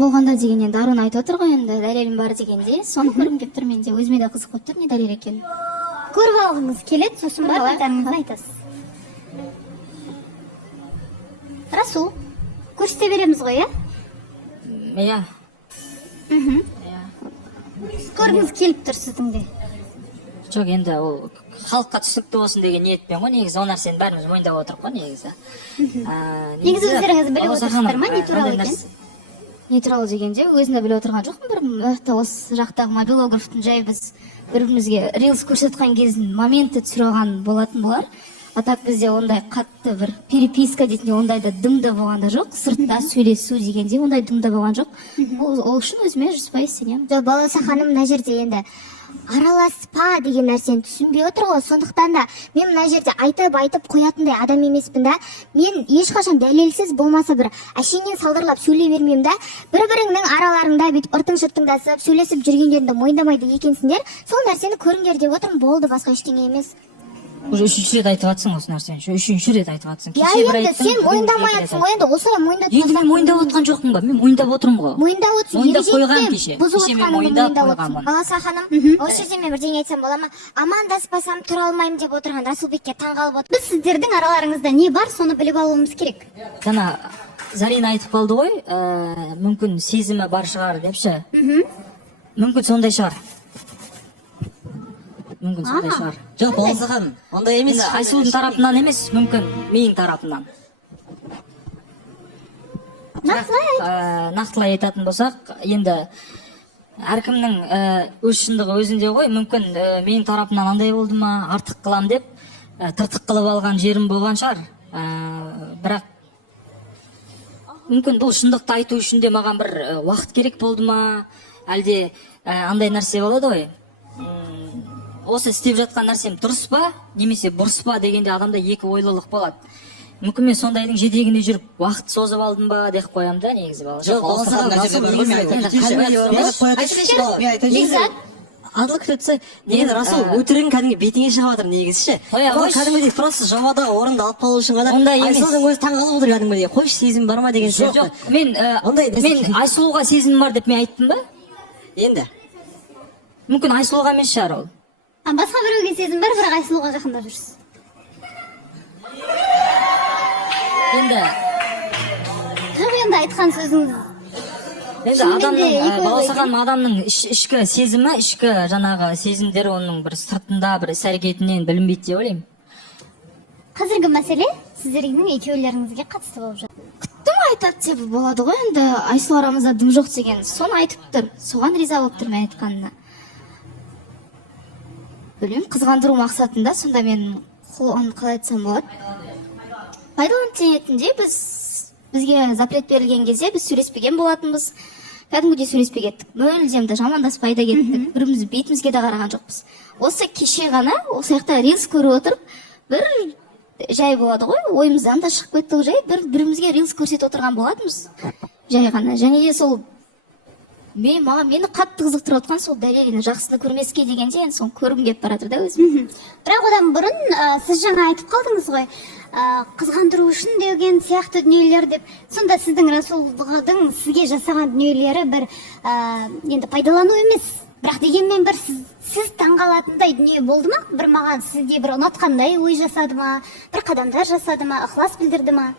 болгондо деген енді Арун айтып отыр го, енді далилим бар дегенде, соны көргүм келип тур, менде өзүмө да кызык болуп тур, эмне далил экенин. Көрүп алгыңыз келет, сосын барып айтарыңызды айтасыз. Расул, көрсөтө беремиз го, э? Иә. Көргүңүз келип тур сиздин де. Жок, енді ол халыққа түсінікті болсын деген ниетпен ғой, негізі ол нәрсені бәріміз мойындап отырмық қой негізі. Негізі өздеріңіз біліп отырсыздар ма, не туралы екен? Не туралы дегенде, өзім де біліп отырған жоқпын, бір осы жақтағы мобилографтың жай біз бір-бірімізге рилс көрсеткен кездің моменті түсіре алған болатын болар. А так бізде ондай қатты бір переписка дейтін ондайда дымда болған да жоқ, сыртта сөйлесу дегенде ондай дымда болған жоқ. Ол үшін өзіме 100% сенемін. Балауса ханым мына жерде енді араласпа деген нәрсені түсінбей отыр ғой. Сондықтан да мен мына жерде айтып қоятындай адам емеспін да. Мен ешқашан дәлелсіз болмаса бір әшейінен салдырлап сөйлей бермеймін да. Бір-біріңнің араларыңда бүйтіп ыртың-шыртыңдасып сөйлесіп жүргендеріңді мойындамайды екенсіңдер. Сол нәрсені көріңдер деп отырмын, болды, басқа ештеңе емес. Уже үшінші рет айтып жатсың осы нәрсені. Үшінші рет айтып жатсың. Енді сен мойындамай жатсың ғой, енді осылай мойындап тұрсың. Енді мен мойындап отқан жоқпын ба? Мен мойындап отырмын ғой. Мойындап отырсың. Мойындап қойған кеше. Кеше мен мойындап қойғанмын. Баласа ханым, осы жерде мен бірдеңе айтсам бола ма? Амандаспасам тұра алмаймын деп отырған Расулбекке таңғалып отыр. Біз сіздердің араларыңызда не бар, соны біліп алуымыз керек. Жаңа Зарина айтып қалды ғой, мүмкін сезімі бар шығар депші. Мүмкін сондай шығар. Мүмкін сондай шығар. Жоқ, Балауса ханым, ондай емес. Айсұлудың тарапынан емес, мүмкін менің тарапынан. Нақтылай айтатын болсақ, енді әркімнің өз шындығы өзінде ғой, мүмкін менің тарапынан андай болды ма, артық қылам деп тыртық қылып алған жерім болған шығар. Бірақ мүмкін бұл шындықты айту үшін де маған бір уақыт керек болды ма, әлде андай нәрсе болады ғой. Осы істеп жатқан нәрсем дұрыс па, немесе бұрыс па дегенде адамда екі ойлылық болады. Мүмкін мен сондайдың жетегінде жүріп, уақыт созып алдым ба деп қоям да, негізі бала. Жоқ, Балауса ханым, адыл күтетсе, негізі Расул өтірігін кәдімгі бетіңе шығып жатыр негізі ше. Кәдімгідей просто жобадағы орынды алып қалу үшін ғана Айсұлудың өзі таңғалып отыр кәдімгідей. Қойшы, сезім бар ма деген сияқты. Жоқ, мен Айсұлуға сезім бар деп мен айттым ба? Енді мүмкін Айсұлуға емес шығар ол. Басқа біреуге сезім бар, бірақ Айсұлуға жақындап жүрсіз. Енді Енді айтқан сөзіңіз. Енді адамның, Балауса ханым, адамның ішкі сезімі, ішкі жаңағы сезімдері оның бір сыртында, бір іс-әрекетінен білінбейді деп ойлаймын. Қазіргі мәселе сіздердің екеулеріңізге қатысты болып жатыр. Күттім айтады деп болады ғой, енді Айсұлу арамызда дым жоқ деген, соны айтып тұр, соған риза болып тұр мен айтқанына. Білмеймін, қызғандыру мақсатында, сонда мен қалай айтсам болады. Пайдаланып ретінде бізге запрет берілген кезде біз сөйлеспеген болатынбыз. Кәдімгідей сөйлеспей кеттік. Мүлдем шамандаспай да кеттік. Біріміз бетімізге де қараған жоқпыз. Осы кеше ғана, осы жақта рилс көріп отырып, бір жай болады ғой, ойымыздан да шығып кеттік жай, бірімізге рилс көрсетіп отырған болатынбыз. Жай ғана. Және де сол мені қатты қызықтырып отқан сол дәлелін жақсыны көрмеске дегенде, енді соны көргім келіп баратыр да өзім. Бірақ одан бұрын сіз жаңа айтып қалдыңыз ғой, қызғандыру үшін деген сияқты дүниелер деп. Сонда сіздің Расулдың сізге жасаған дүниелері бір енді пайдалану емес. Бірақ дегенмен бір сіз таңғалатындай дүние болды ма? Бір маған сізге бір ұнатқандай ой жасады ма? Бір қадамдар жасады ма? Ықылас білдірді ма?